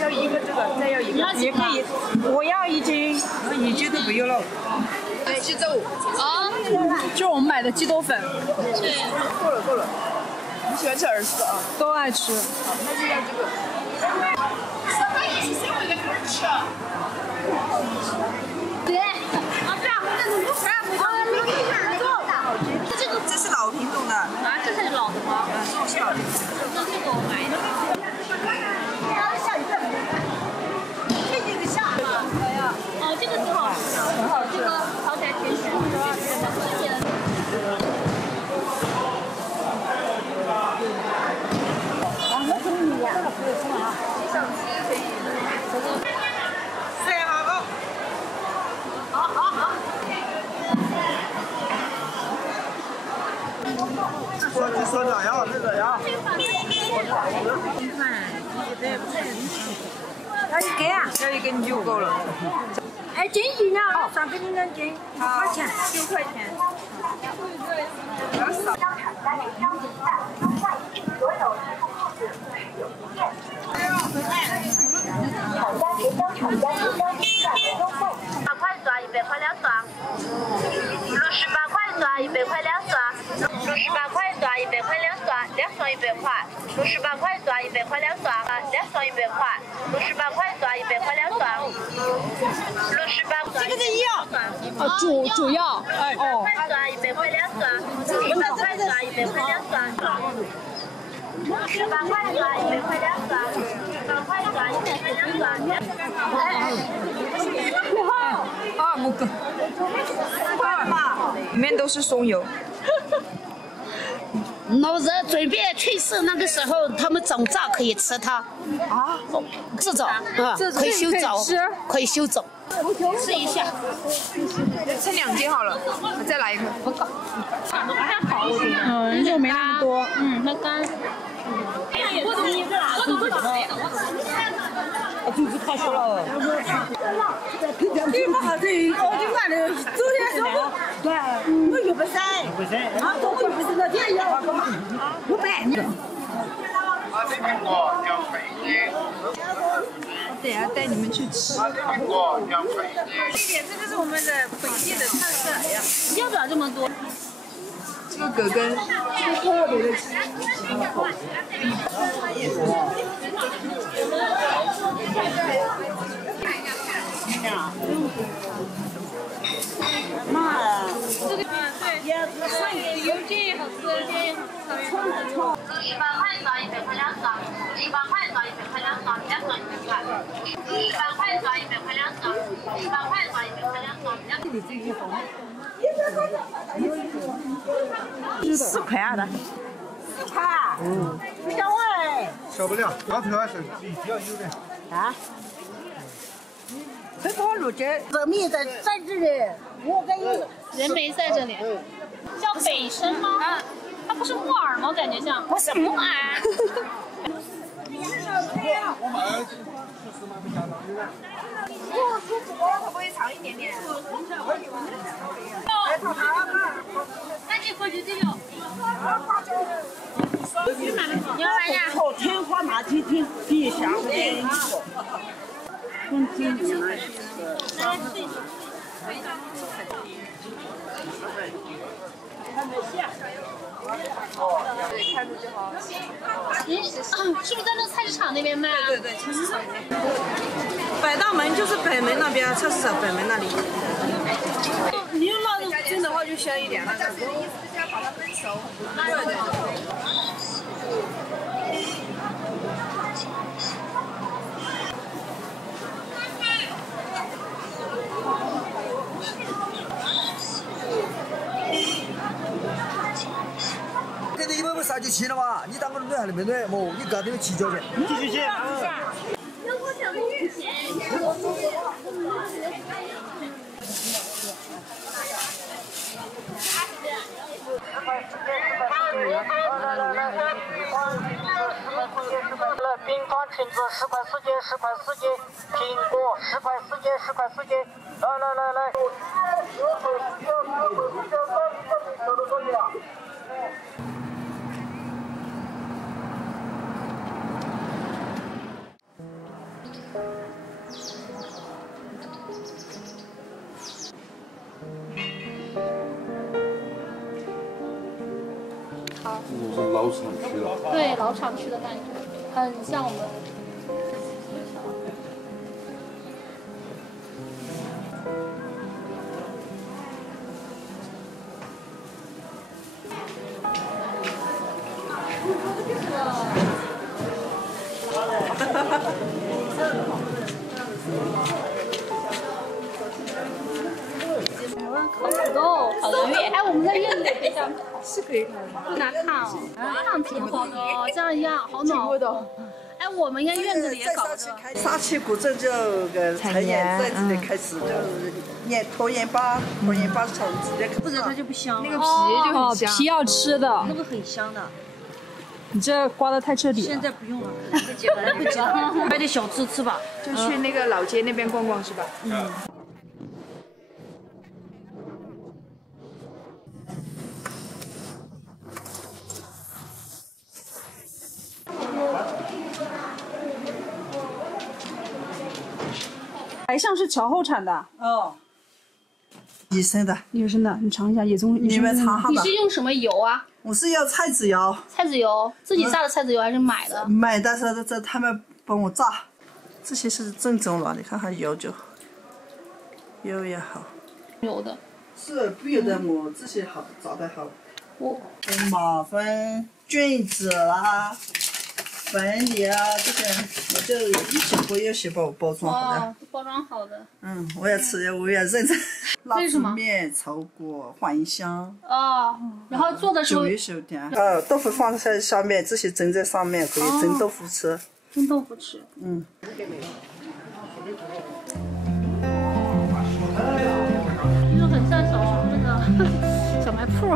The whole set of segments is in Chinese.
要一个这个，再要一个，也可以。我要1斤，1斤都不用了。鸡粥啊，就是我们买的鸡豆粉。对。够了够了。你喜欢吃耳丝啊？都爱吃。好，那就要这个。对。啊，这样，这是老品种的。啊，这才是老的吗？这是老品种。那这个我买的。哦，这个挺好吃的，很好吃。这个炒起来甜甜的，那可以呀，你想吃可以。3号哦。好。说哪样？那个呀？要一根啊？要一根你就够了。2斤1呢，上给你2斤，8块钱，9块钱。不要少。8块抓100块2双，68块抓100块2双，68块抓100块2双，2双100块，68块抓100块2双，2双100块，68块抓100块2双，68块。这个是药。主要。哎哦。68块抓100块2双，68块抓100块2双，68块抓100块2双，68块抓100块2双。啊，木哥。快嘛！里面都是松油。老人准备去世那个时候，他们整灶可以吃它。啊？这种啊，可以修澡，可以修澡。试一下。吃2斤好了，我再来一个。不太好，我觉得。肉没那么多。它干。就是太小了。你们好像我就看的，昨天说我，对，我又不晒，啊，说我又不是那天要我办。苹果2块1斤。等下带你们去吃。苹果2块1斤。这就是我们的本地的菜色呀。要不了这么多。这个葛根，这个特别的吃。妈呀！这个对，有这也好吃，这也好吃。68块抓100块2双，68块抓100块2双，2双100块，68块抓100块2双，68块抓100块2双，4块啊的，4块，不像我哎，小不了，羊腿还是比较有的。啊？很多路这没在这里，我感觉人没在这里，叫北深吗？啊，它不是木耳吗？感觉像。不是木耳。我买。它不会长一点点。赶紧回去这个。你要买呀？好，天花那天比下午的。对，看着就好。是不是在那个菜市场那边卖啊？对，菜市场那边。北大门就是北门那边，菜市场北门那里。你要那真的话，就小一点了。但是意思就是要把它焖熟。对对对。给你100块杀鸡吃了嘛？你当我暖还是没暖？么？你搞点鸡脚去。继续去。饼干裙子10块4斤，10块4斤，苹果10块4斤，10块4斤，来。这是老厂区了。对，老厂区的感觉，很像我们。烤土豆、烤人月，哎，我们在院子里可以这样烤，是可以烤的，不难看哦，看挺好的哦，这样一样好暖和。哎，我们应该院子里也搞的。沙期过后就个菜园在这里开始就是拖盐巴从这里，不然它就不香。那个皮就很香，皮要吃的，那个很香的。你这刮得太彻底了。现在不用了，来不及了，买点小吃吃吧。就去那个老街那边逛逛是吧？嗯。白象是桥后产的哦，野生的，野生的，你尝一下野中。你们尝好吧。你是用什么油啊？我是要菜籽油。菜籽油，自己榨的菜籽油还是买的？买的是这他们帮我榨，这些是正宗了，你看还油油也好。有的。是不有的我这些好榨的好。我马粉、菌子啦。粉泥啊，这些我就一起过一起包装好的。包装好的。嗯，我也吃，我也认真。这是什么？面、炒锅、换香。哦，然后做的时候。9月9天。豆腐放在上面，这些蒸在上面，可以蒸豆腐吃。蒸豆腐吃。嗯。就是很像那个小卖铺。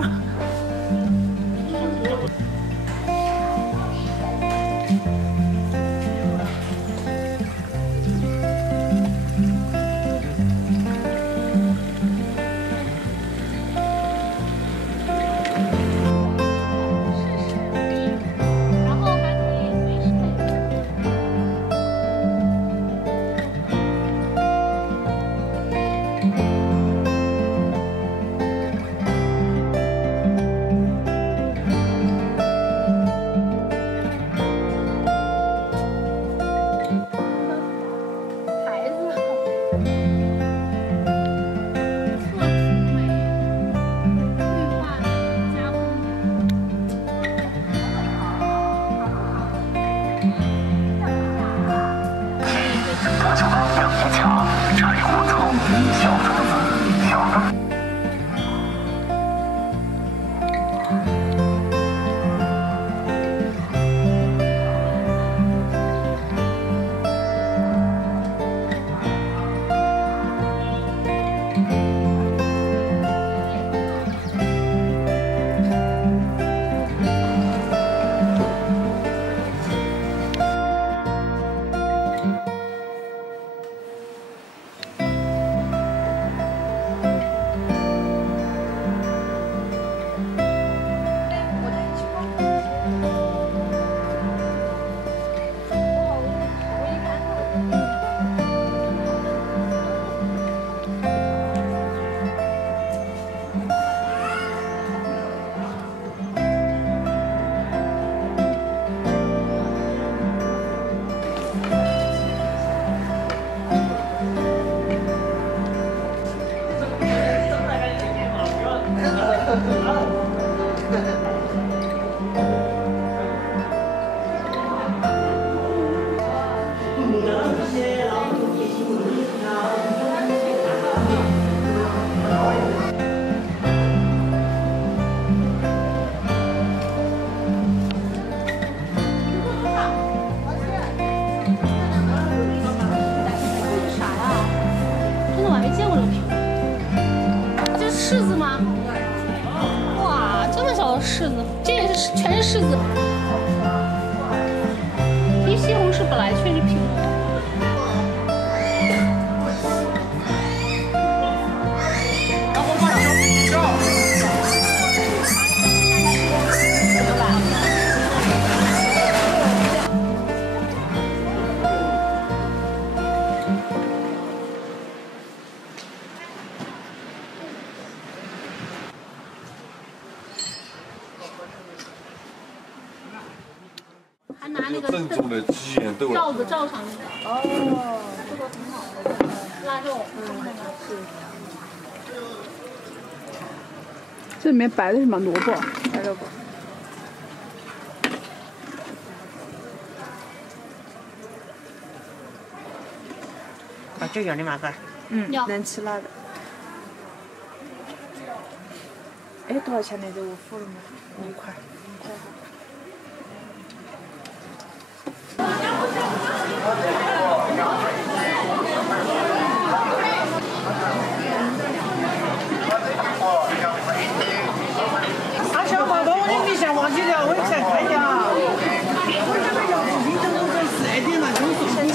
柿子，这也是全是柿子。因为西红柿本来确实品种。 还拿那个正宗的鸡眼豆罩子罩上那个。哦，这个很好的腊肉，是。这里面白的是什么？萝卜，白萝卜。把这样的麻烦。能吃辣的。哎，多少钱来着？我付了吗？5块。5块。 啊，小宝宝，我没想忘记了，我想看一下。我这个要不清楚，我这4点了，就送你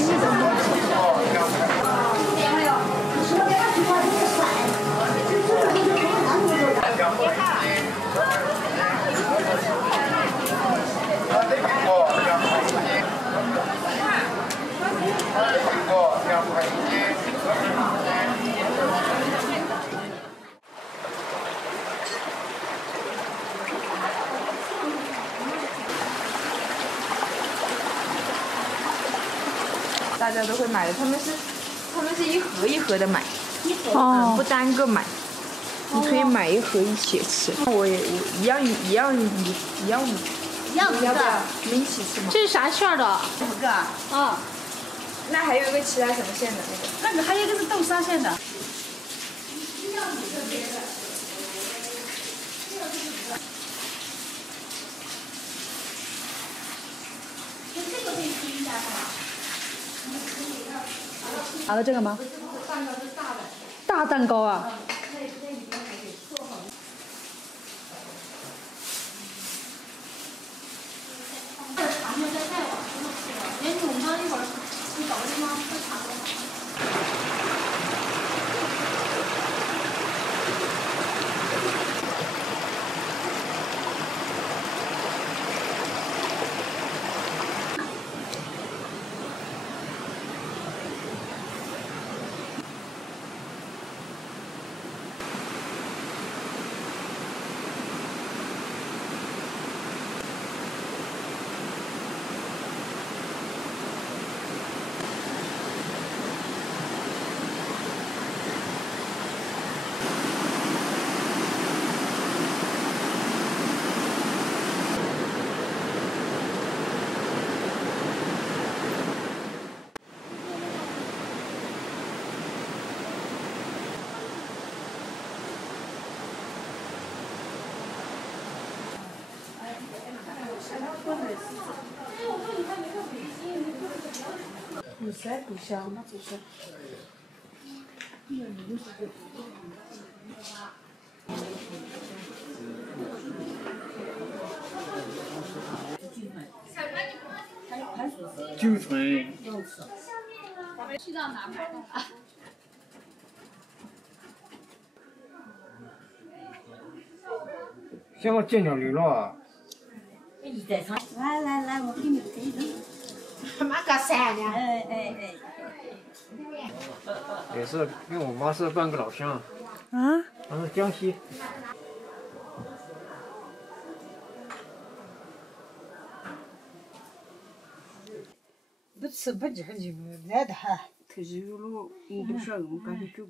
大家都会买的，他们是一盒一盒的买，不单个买，你可以买一盒一起吃。我一样的，一样的。要不要？我们一起吃吗？这是啥馅儿的5个。啊。那还有一个其他什么馅的那个？那个还有一个是豆沙馅的。拿了这个吗？大蛋糕啊！有塞不香，那只是。9寸。去到哪买的？想我见着你了。来，我给你这个。妈个善良。哎。也是，因为我妈是半个老乡。啊？她是江西。不吃不吃就来的哈，可是有了我不说，我感觉就。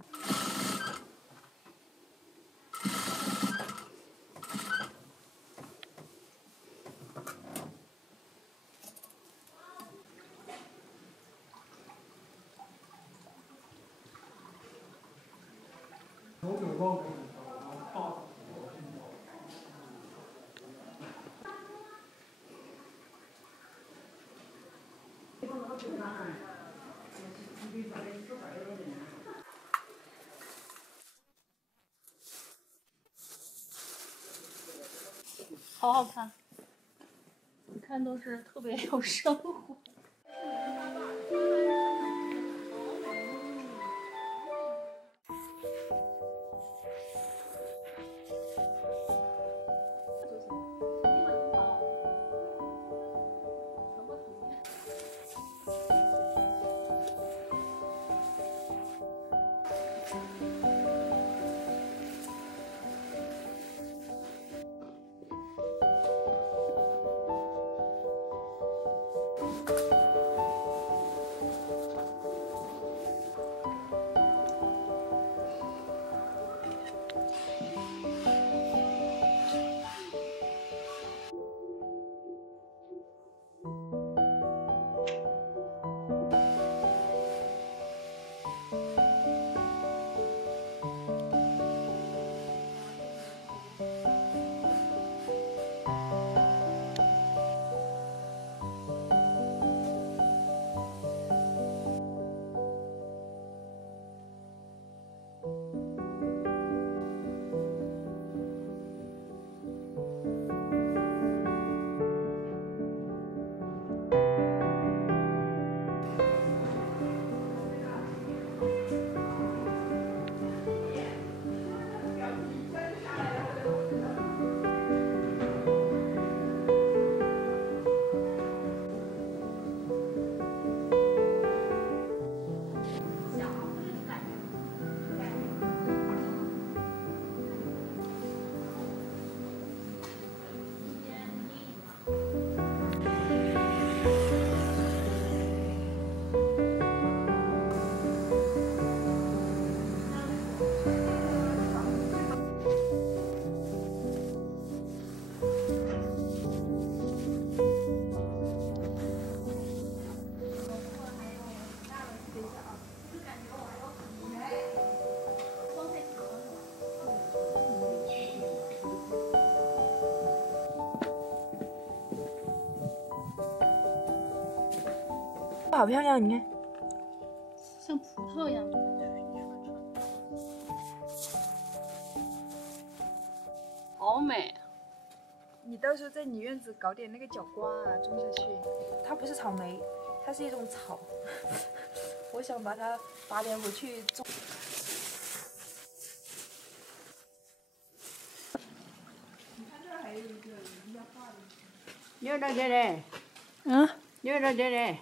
好好看，一看都是特别有生活。好漂亮，你看，像葡萄一样。好美。你到时候在你院子搞点那个角瓜啊，种下去。它不是草莓，它是一种草。我想把它拔点回去种。你看这儿还有一个人家画的。你有多少人？嗯。你有多少人？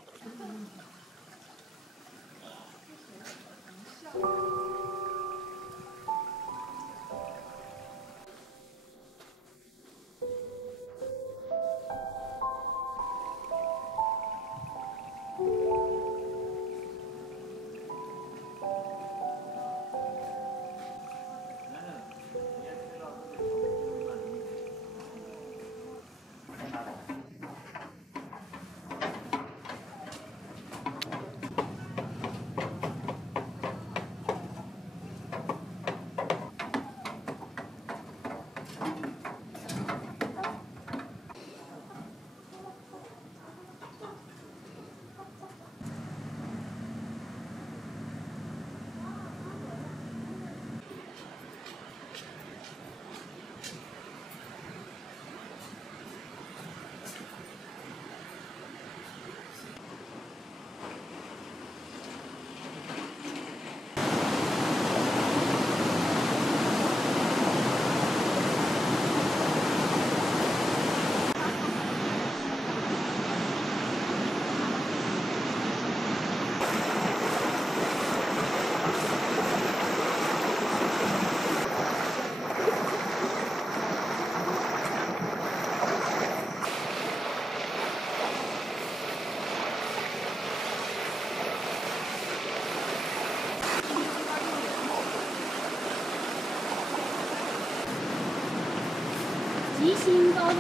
吉星高照。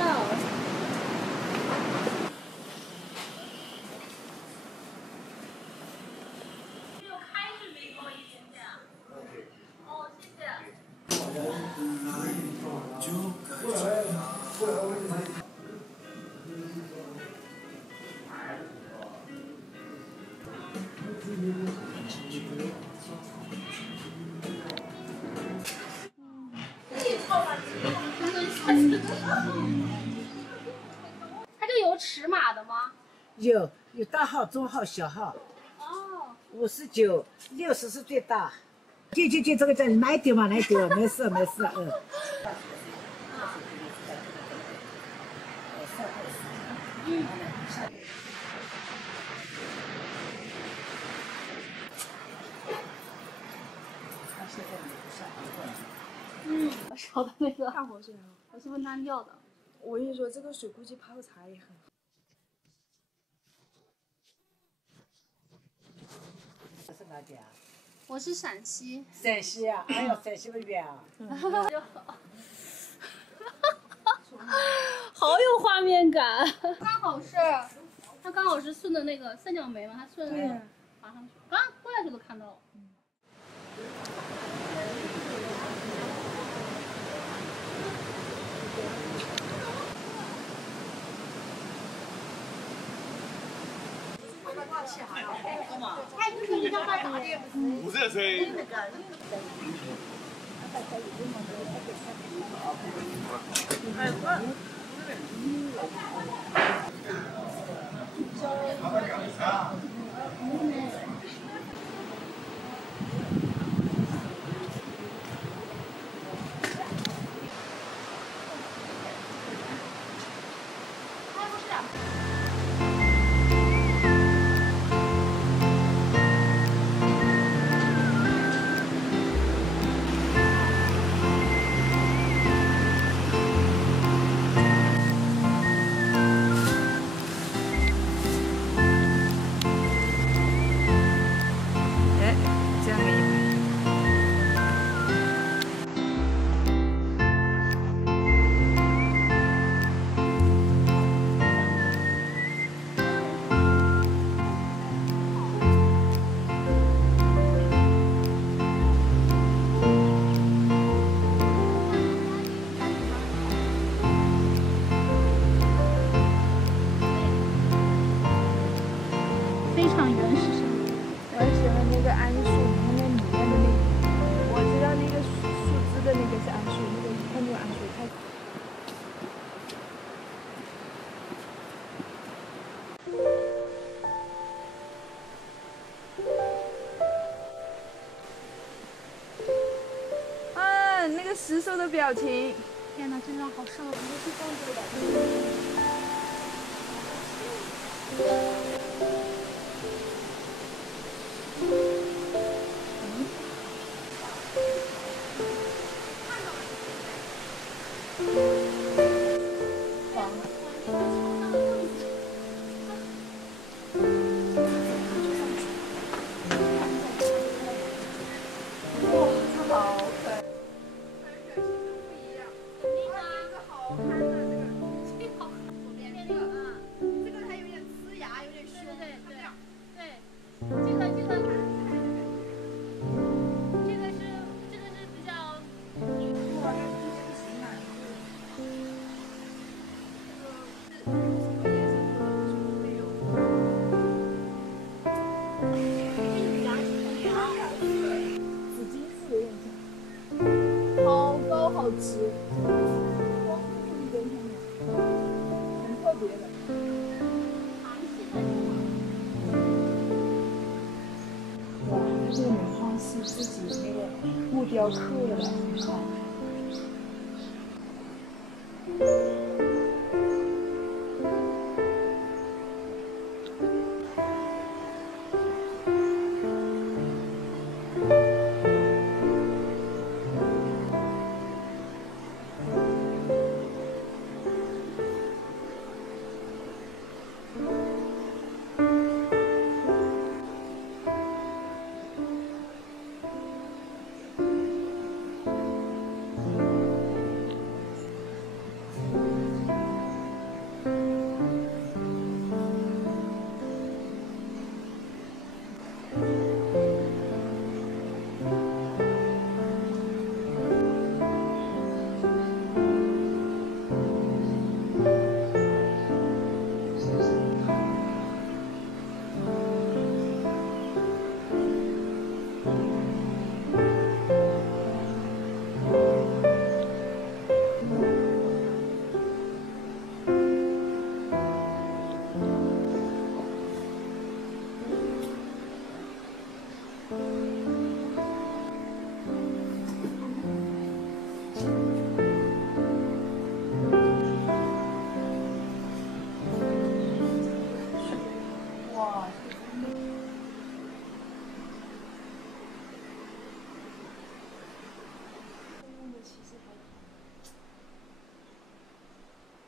大的吗？有大号、中号、小号。哦。59、60是最大。就这个叫来丢嘛，来丢，没事。烧的那个太活水了。我去问他要的。我跟你说，这个水估计泡茶也很好。是哪家？我是陕西。陕西啊，哎呦，陕西不远啊。好有画面感。他刚好是顺的那个三角梅嘛，他顺着那个爬上去，刚过来时都看到了。不热水。非常原始生活。我还喜欢那个桉树，你看那里面的那个，我知道那个树枝的那个是桉树，那个一看就桉树，太。啊，那个石兽的表情，天哪，真的好瘦。好吃，光一根上面，很特别的。哇，它这个棉花是自己那个木雕刻的，你看。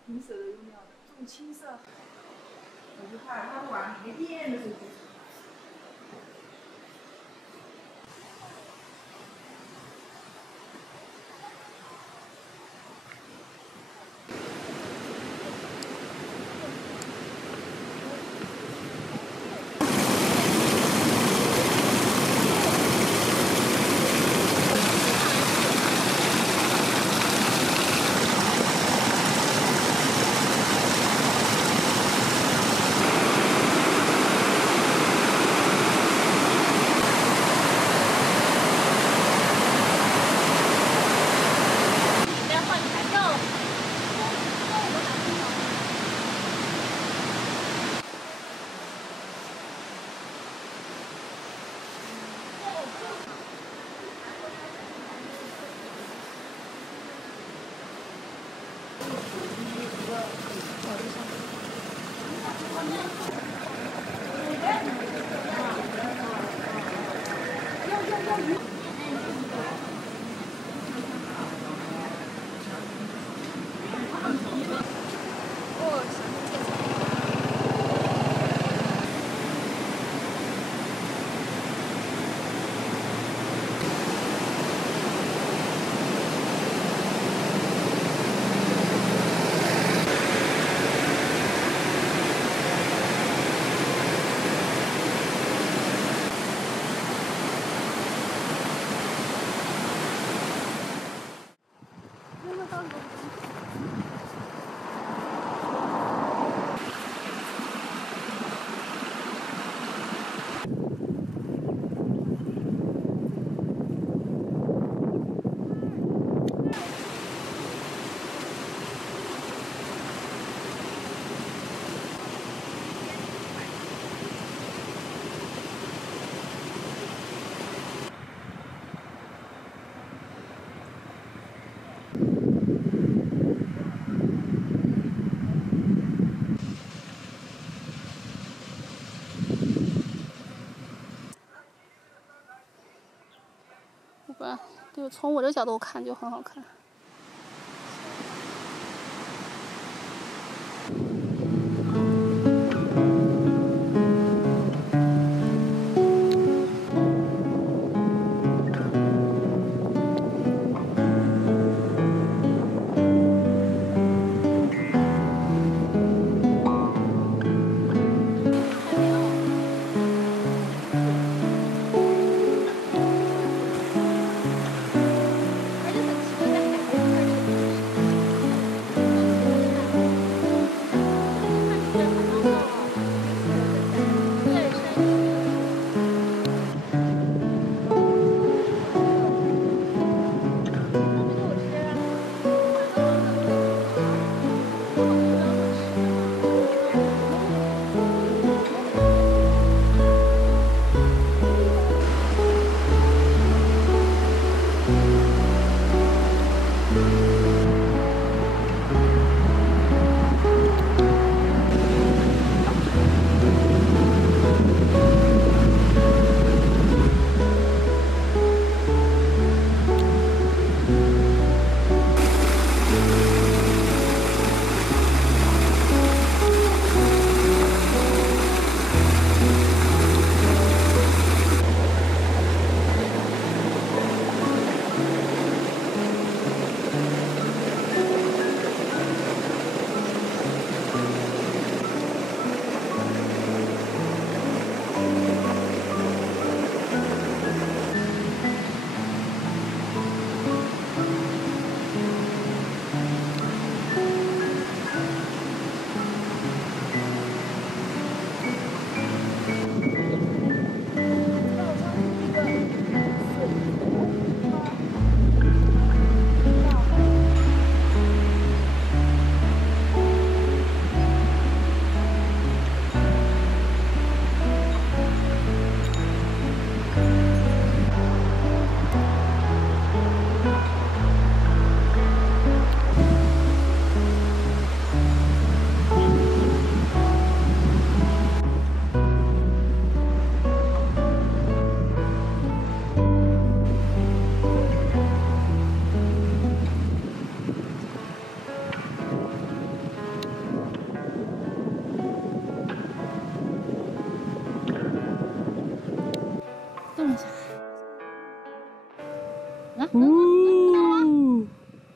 银色的有鸟的，这种青色，我就怕它晚上一点的时候。就从我这角度看就很好看。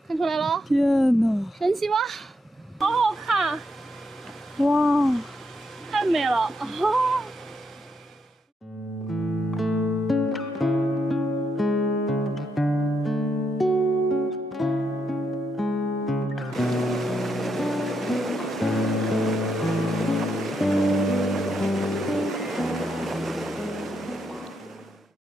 看出来了？天哪！神奇吧？好好看。哇！